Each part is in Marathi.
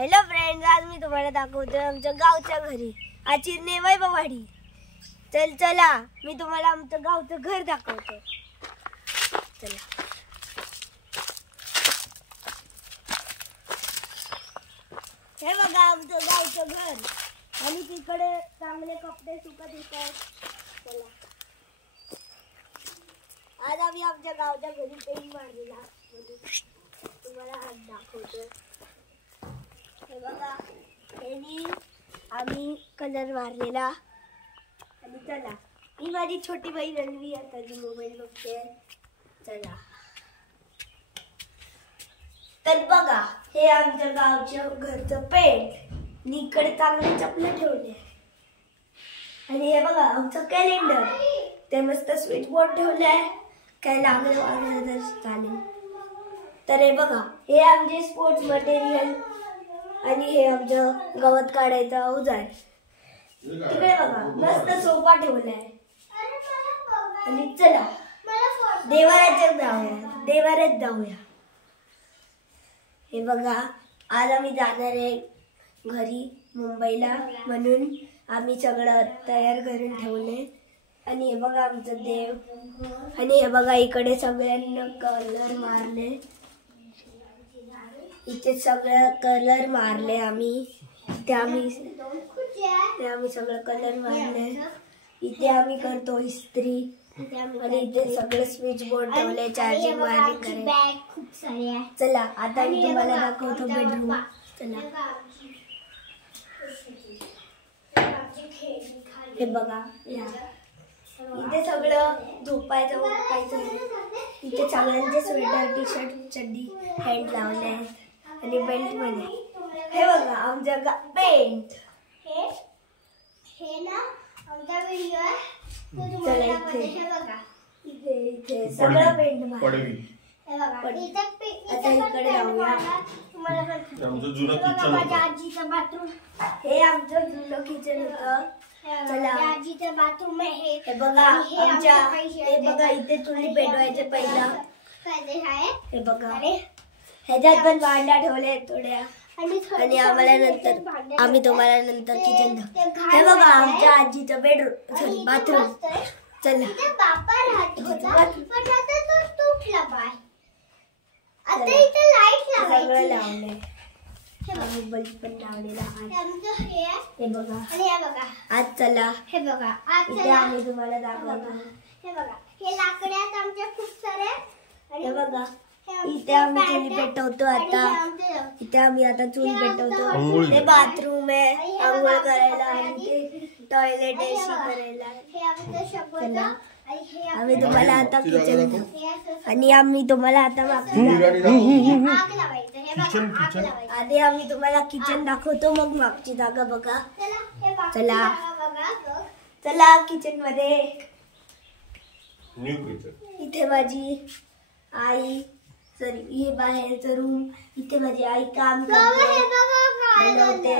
हॅलो फ्रेंड्स, आज मी तुम्हाला दाखवतोय आमच्या गावच्या घरी आचिरने वैभववाडी. चला मी तुम्हाला आमचं गावचं घर दाखवतो. चला हे बघा आमचं गावचं घर आणि तिकडे चांगले कपडे सुकत येतात. चला आज आम्ही आमच्या गावच्या घरी पेंट मारलेला तुम्हाला आज दाखवतो. हे बघा यांनी आम्ही कलर मारलेला. आणि चला ही माझी छोटी बहीण अन्वी आता जी मोबाईल बघते. चला तर बघा हे आमच्या गावच्या घरचं पेंट. इकडे चांगले चपले ठेवले आणि हे बघा आमचं कॅलेंडर. ते मस्त स्विच बोर्ड ठेवलाय. काय लागलं वागलं तर चालेल. तर हे बघा हे आमचे स्पोर्ट्स मटेरियल आणि हे आमचं गवत काढायचं अवजार. तिकडे बघा मस्त सोफा ठेवलाय. आणि चला देवाऱ्यात जाऊया. हे बघा आज आम्ही जाणार आहे घरी मुंबईला, म्हणून आम्ही सगळं तयार करून ठेवले. आणि हे बघा आमचं देव. आणि हे बघा इकडे सगळ्यांना कलर मारले. इथे सगळं कलर मारले आम्ही. इथे आम्ही सगळं कलर मारले. इथे आम्ही करतो इस्त्री. आणि इथे सगळे स्विच बोर्ड ठेवले चार्जिंग वायरिंग करायला. चला आता मी तुम्हाला दाखवतो बेडरूम. चला हे बघा इथे सगळं झोपायचं उठायचं. इथे सगळ्यांचे स्वेटर टी शर्ट चड्डी हँड लावले आहेत आणि बेल्ट मध्ये. हे बघा आमच्या पेंट. हे ना आमचा व्हिडिओ आहे. चला इथे सगळं पेंट मारलं. आता इकडे जाऊया. हे आमचं जुनं किचन होतं. चला बाथरूम आहे. हे बघा हे बघा इथे चुली पेटवायचे पहिला. हे बघा ह्याच्यात पण भांड्या ठेवल्या थोड्या. आणि आम्ही तुम्हाला नंतर किचन दाखवू. हे बघा आमच्या आजीचं बेडरूम सॉरी बाथरूम. चला सगळं लावलंय. आम्ही बल्ब पण लावलेला. हे बघा आज चला हे बघा इथे आम्ही तुम्हाला दाखवतो. हे बघा हे लाकड्यात आमच्या खूप सारे. हे बघा इथे आम्ही चुली पेटवतो. आता इथे आम्ही आता चूल पेटवतो. हे बाथरूम आहे आंघोळ करायला आणि टॉयलेट एसी करायला. आम्ही तुम्हाला आता किचन आणि आम्ही तुम्हाला आता आधी आम्ही तुम्हाला किचन दाखवतो मग मागची जागा बघा. चला किचन मध्ये. इथे माझी आई सॉरी हे बाहेरचं रूम. इथे माझी आई काम बनवते.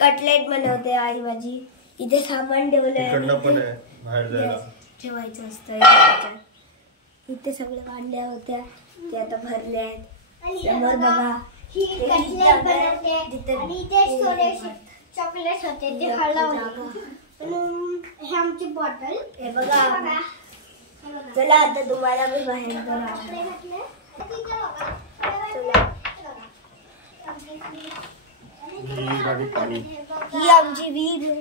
कटलेट बनवते आई माझी. इथे सामान ठेवलंय ठेवायचं असतं. इथे सगळे भांड्या होत्या ते आता भरल्या आहेत. समोर बघा चॉकलेट होते ते हे आमची बॉटल. हे बघा चला आता तुम्हाला मी बाहेर ही आमची विहीर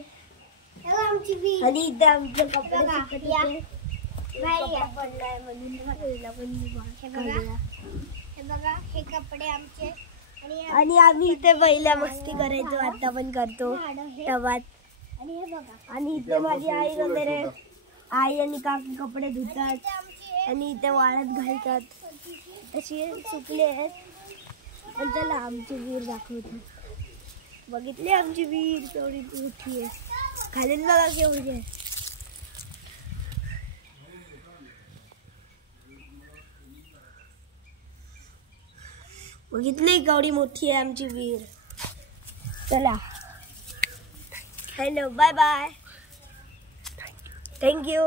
आणि इथे आमचे कपडे हे बघा हे कपडे आमचे. आणि आम्ही इथे पहिल्या मस्ती करायचो आता पण करतो टवात. आणि इथे माझी आई वगैरे आई आणि काकी कपडे धुतात आणि इथे वाळत घालतात. अशी सुकले आहेत. पण चला आमची विहीर दाखवतो. बघितली आमची विहीर थोडी मोठी आहे. खालीच बघा केवढी आहे. बघितली केवढी मोठी आहे आमची विहीर. चला हेलो बाय बाय. थँक्यू.